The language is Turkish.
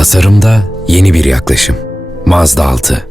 Tasarımda yeni bir yaklaşım. Mazda 6